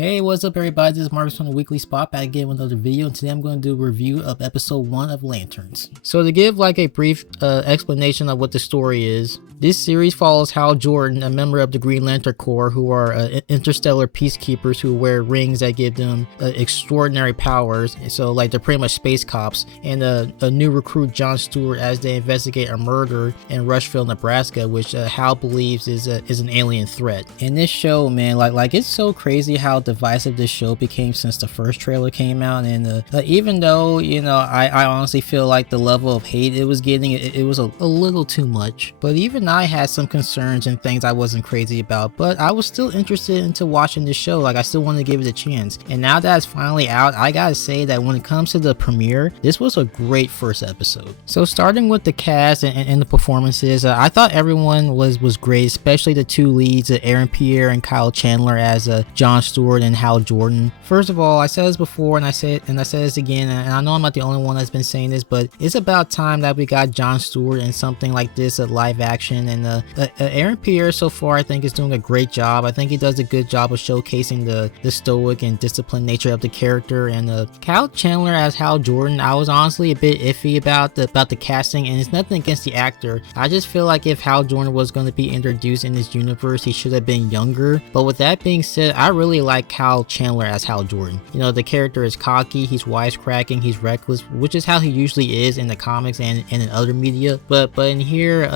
Hey, what's up everybody, this is Marcus from the Weekly Spot back again with another video, and today I'm going to do a review of episode 1 of Lanterns. So to give like a brief explanation of what the story is, this series follows Hal Jordan, a member of the Green Lantern Corps, who are interstellar peacekeepers who wear rings that give them extraordinary powers, so like they're pretty much space cops, and a new recruit, John Stewart, as they investigate a murder in Rushville, Nebraska, which Hal believes is an alien threat. In this show, man, like it's so crazy how divisive this show became since the first trailer came out, and even though, you know, I honestly feel like the level of hate it was getting, it was a little too much, but even I had some concerns and things I wasn't crazy about, but I was still interested into watching this show. Like, I still wanted to give it a chance, and now that it's finally out, I gotta say that when it comes to the premiere, this was a great first episode. So starting with the cast and the performances, I thought everyone was great, especially the two leads, Aaron Pierre and Kyle Chandler as John Stewart and Hal Jordan. First of all, I said this before and I said this again, and I know I'm not the only one that's been saying this, but it's about time that we got John Stewart in something like this, a live action. And Aaron Pierre so far I think is doing a great job. I think he does a good job of showcasing the stoic and disciplined nature of the character. And Kyle Chandler as Hal Jordan, I was honestly a bit iffy about the casting, and it's nothing against the actor. I just feel like if Hal Jordan was going to be introduced in this universe, he should have been younger. But with that being said, I really like Kyle Chandler as Hal Jordan. You know, the character is cocky, he's wisecracking, he's reckless, which is how he usually is in the comics and in other media. But in here,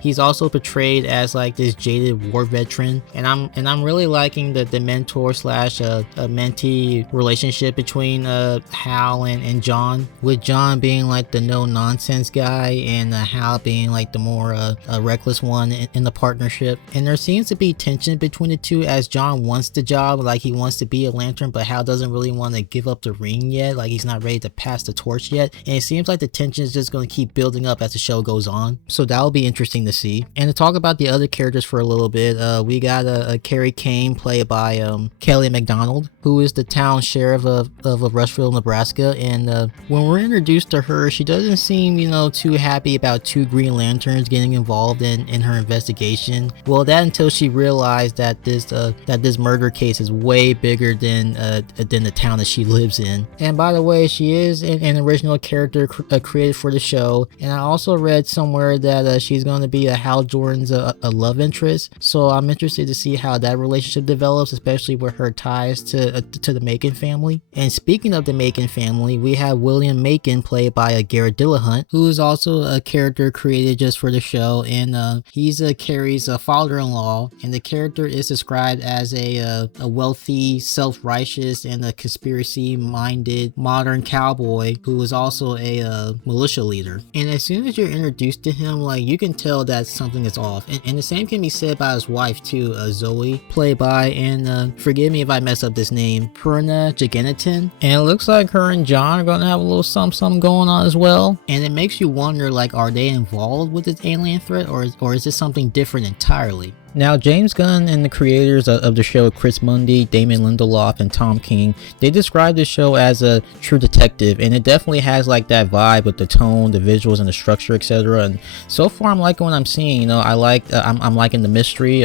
he's also portrayed as like this jaded war veteran, and I'm really liking the mentor slash mentee relationship between Hal and John, with John being like the no nonsense guy and Hal being like the more reckless one in the partnership. And there seems to be tension between the two, as John wants the job, like he wants to be a Lantern, but Hal doesn't really want to give up the ring yet, like he's not ready to pass the torch yet. And it seems like the tension is just going to keep building up as the show goes on, so that'll be interesting to see. And to talk about the other characters for a little bit, we got Carrie Kane, played by Kelly MacDonald, who is the town sheriff of Rushville, Nebraska. And when we're introduced to her, she doesn't seem, you know, too happy about two Green Lanterns getting involved in her investigation. Well, that until she realized that this murder case is way bigger than the town that she lives in. And by the way, she is an original character created for the show, and I also read somewhere that she's going to be Hal Jordan's a love interest, so I'm interested to see how that relationship develops, especially with her ties to the Macon family. And speaking of the Macon family, we have William Macon, played by Garrett Dillahunt, who is also a character created just for the show, and he's Carrie's father-in-law, and the character is described as a wealthy, self-righteous, and a conspiracy-minded modern cowboy who is also a militia leader. And as soon as you're introduced to him, like, you can tell that something is off. And the same can be said by his wife too, Zoe, played by, and forgive me if I mess up this name, Purna Jagannathan. And it looks like her and John are gonna have a little something going on as well. And it makes you wonder, like, are they involved with this alien threat, or is this something different entirely? Now, James Gunn and the creators of the show, Chris Mundy, Damon Lindelof, and Tom King, they described the show as a true detective, and it definitely has like that vibe with the tone, the visuals, and the structure, etc. And so far, I'm liking what I'm seeing. You know, I'm liking the mystery.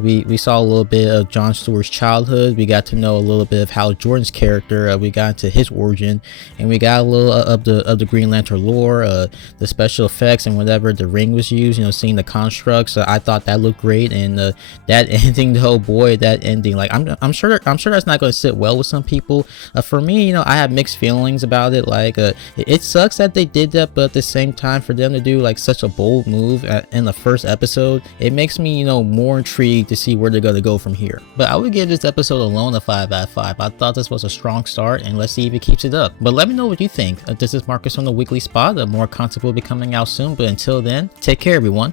We saw a little bit of John Stewart's childhood. We got to know a little bit of Hal Jordan's character. We got into his origin, and we got a little of the Green Lantern lore, the special effects, and whenever the ring was used. You know, seeing the constructs, I thought that looked great. And that ending, oh boy, that ending, like I'm sure that's not going to sit well with some people. For me, you know, I have mixed feelings about it. Like it sucks that they did that, but at the same time, for them to do like such a bold move in the first episode, it makes me, you know, more intrigued to see where they're going to go from here. But I would give this episode alone a 5 out of 5. I thought this was a strong start, and let's see if it keeps it up. But let me know what you think. This is Marcus from the Weekly Spot. More content will be coming out soon, but until then, take care, everyone.